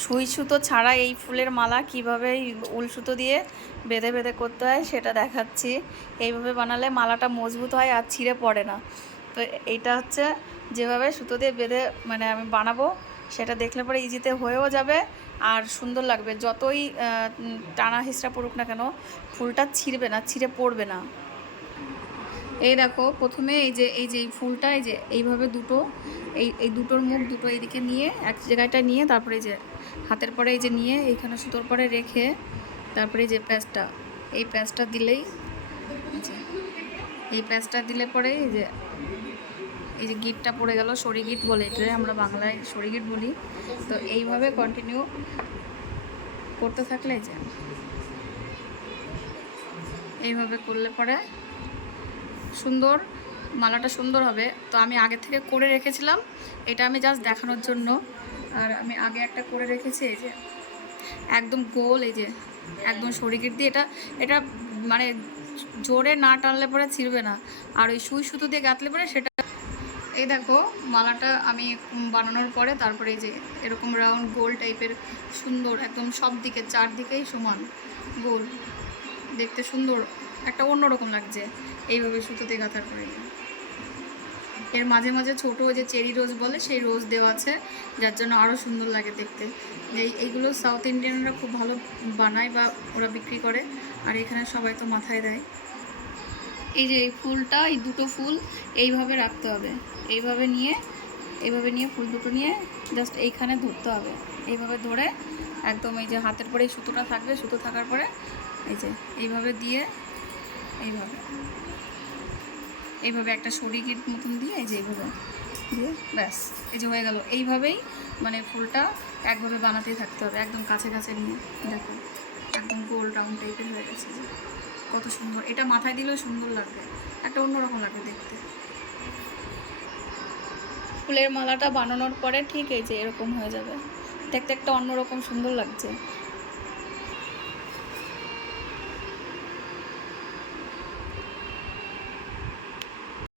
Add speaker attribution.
Speaker 1: সুই সুতো ছাড়া এই ফুলের মালা কীভাবে উল সুতো দিয়ে বেঁধে বেঁধে করতে হয় সেটা দেখাচ্ছি। এইভাবে বানালে মালাটা মজবুত হয় আর ছিঁড়ে পড়ে না। তো এইটা হচ্ছে যেভাবে সুতো দিয়ে বেঁধে মানে আমি বানাবো, সেটা দেখলে পরে ইজিতে হয়েও যাবে আর সুন্দর লাগবে। যতই টানা হিসড়া পড়ুক না কেন, ফুলটা ছিঁড়বে না, ছিঁড়ে পড়বে না। এই দেখো, প্রথমে এই যে এই যে এই ফুলটা, এই যে এইভাবে দুটো, এই এই দুটোর মুখ দুটো এইদিকে নিয়ে, এক জায়গাটা নিয়ে, তারপরে যে হাতের পরে এই যে নিয়ে, এইখানে সুতোর পরে রেখে, তারপরে যে প্যাঁচটা, এই প্যাঁচটা দিলেই, এই প্যাঁচটা দিলে পরে এই যে এই যে গিটটা পড়ে গেল, সরি গিট বলে এটা আমরা বাংলায় সরি গিট বলি। তো এইভাবে কন্টিনিউ করতে থাকলে যে, এইভাবে করলে পরে সুন্দর, মালাটা সুন্দর হবে। তো আমি আগে থেকে করে রেখেছিলাম, এটা আমি জাস্ট দেখানোর জন্য। আর আমি আগে একটা করে রেখেছি, এই যে একদম গোল, এই যে একদম সরিগিট দিয়ে। এটা এটা মানে জোরে না টানলে পরে ছিঁড়বে না। আর ওই সুই সুতো দিয়ে গাঁথলে পরে সেটা এই দেখো, মালাটা আমি বানানোর পরে তারপরে এই যে এরকম রাউন্ড গোল টাইপের সুন্দর, একদম সব দিকে চারদিকেই সমান গোল। দেখতে সুন্দর। একটা অন্যরকম লাগছে। এইভাবে সুতোতে গাঁথার পরে এর মাঝে মাঝে ছোট ওই যে চেরি রোজ বলে, সেই রোজ দেওয়া আছে। যার জন্য আরও সুন্দর লাগে দেখতে। এই এইগুলো সাউথ ইন্ডিয়ানরা খুব ভালো বানায় বা ওরা বিক্রি করে। আর এখানে সবাই তো মাথায় দেয়। এই যে এই ফুলটা, এই দুটো ফুল এইভাবে রাখতে হবে। এইভাবে নিয়ে এইভাবে নিয়ে ফুল দুটো নিয়ে জাস্ট এইখানে ধরতে হবে। এইভাবে ধরে একদম এই যে হাতের পরে এই সুতোটা থাকবে। সুতো থাকার পরে এই যে এইভাবে দিয়ে এইভাবে। এইভাবে একটা সরি মতন দিয়ে এই যে এইভাবে দিয়ে ব্যাস, এই যে হয়ে গেল। এইভাবেই মানে ফুলটা একভাবে বানাতেই থাকতে হবে, একদম কাছে কাছে নিয়ে। দেখো, একদম গোল রাউন্ড টাইপের হয়ে গেছে যে। কত সুন্দর। এটা মাথায় দিলেও সুন্দর লাগবে, একটা অন্যরকম লাগবে দেখতে। ফুলের মালাটা বানানোর পরে ঠিক এই যে এরকম হয়ে যাবে। দেখতে একটা অন্যরকম সুন্দর লাগছে।